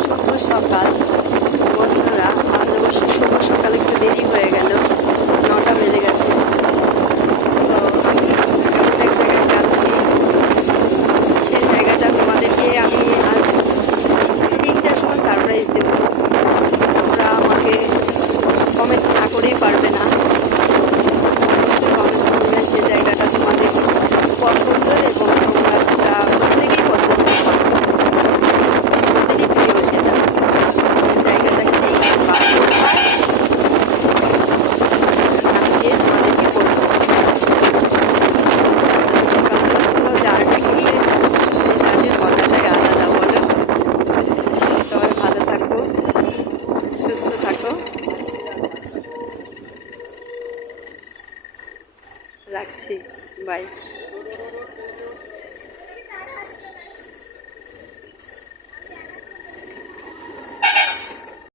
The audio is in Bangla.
শুভ সকাল বন্ধুরা। আজ অবশ্য শুভ সকাল একটু দেরি হয়ে গেল, 9টা বেজে গেছে। তো আমি এমন এক জায়গায় যাচ্ছি, সেই জায়গাটা তোমাদেরকে আমি আজ 3টার সময় সারপ্রাইজ দেবো। তোমরা আমাকে কমেন্ট না করেই পারবে না, অবশ্যই কমেন্ট করবে। সেই জায়গাটা তোমাদের পছন্দের এবং তোমরা সেটা প্রত্যেকেই পছন্দ করো, প্রত্যেকেই প্রিয় সেটা। সেই জায়গাটা এই বাসরঘাট আমি যে তোমাদেরকে বলবো। সকালবেলা কোথাও জার্নি করলে সেই জার্নির মজাটাই আলাদা, বলো। সবাই ভালো থাকো, সুস্থ থাকো, রাখছি, বাই।